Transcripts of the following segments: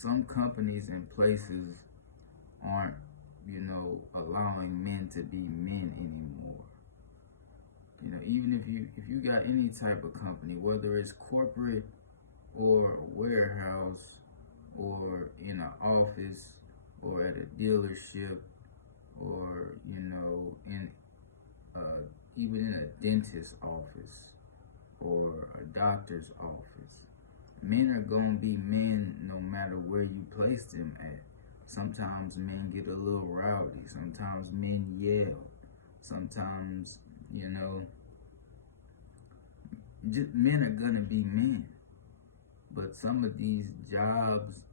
some companies and places aren't, allowing men to be men anymore. Even if you got any type of company, whether it's corporate or a warehouse or in an office or at a dealership or in even in a dentist's office or a doctor's office, men are gonna be men no matter where you place them at. Sometimes men get a little rowdy, sometimes men yell, sometimes just men are gonna be men. But some of these jobs,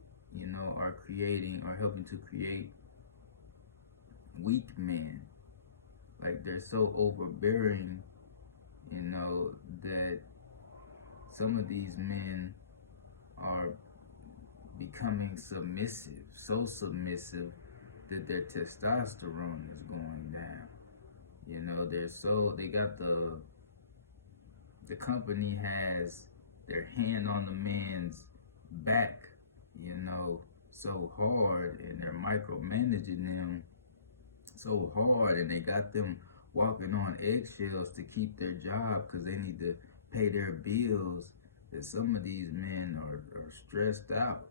are helping to create weak men. Like they're so overbearing, that some of these men are becoming submissive, so submissive that their testosterone is going down. They got the company has their hand on the man's back, so hard, and they're micromanaging them so hard, and they got them walking on eggshells to keep their job because they need to pay their bills, that some of these men are stressed out.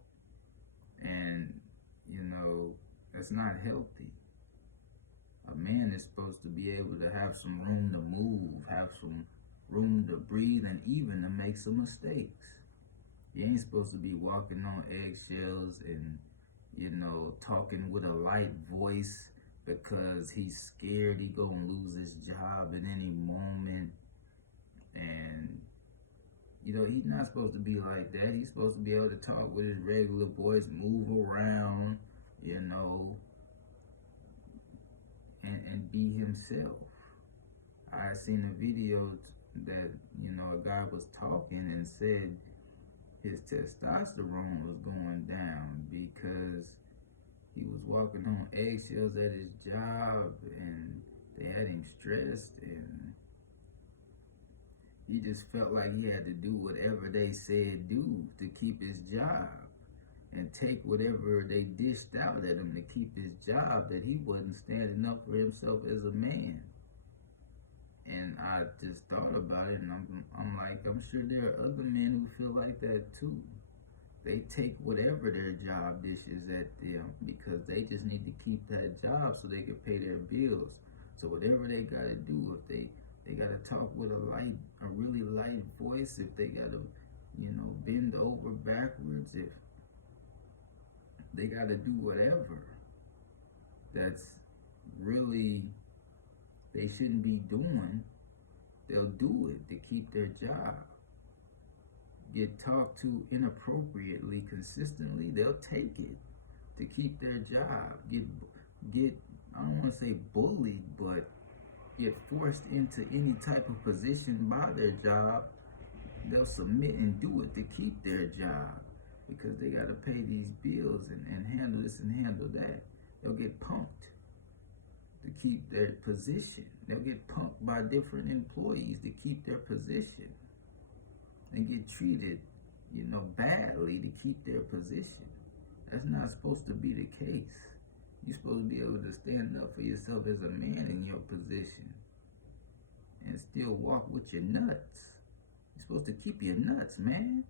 And, that's not healthy. A man is supposed to be able to have some room to move, have some room to breathe, and even to make some mistakes. You ain't supposed to be walking on eggshells and, talking with a light voice because he's scared he gonna lose his job at any moment. And, he's not supposed to be like that. He's supposed to be able to talk with his regular voice, move around, and be himself. I seen a video that, a guy was talking and said his testosterone was going down because he was walking on eggshells at his job and they had him stressed, and he just felt like he had to do whatever they said do to keep his job and take whatever they dished out at him to keep his job, that he wasn't standing up for himself as a man. And I just thought about it, and I'm like, I'm sure there are other men who feel like that too. They take whatever their job dishes at them because they just need to keep that job so they can pay their bills. So whatever they gotta do, if they gotta talk with a really light voice, if they gotta, bend over backwards, if they gotta do whatever that's really they shouldn't be doing, they'll do it to keep their job. Get talked to inappropriately consistently, they'll take it to keep their job. Get I don't want to say bullied, but get forced into any type of position by their job, they'll submit and do it to keep their job because they got to pay these bills and handle this and handle that. They'll get punked to keep their position. They'll get punked by different employees to keep their position and get treated, badly to keep their position. That's not supposed to be the case. You're supposed to be able to stand up for yourself as a man in your position and still walk with your nuts. You're supposed to keep your nuts, man.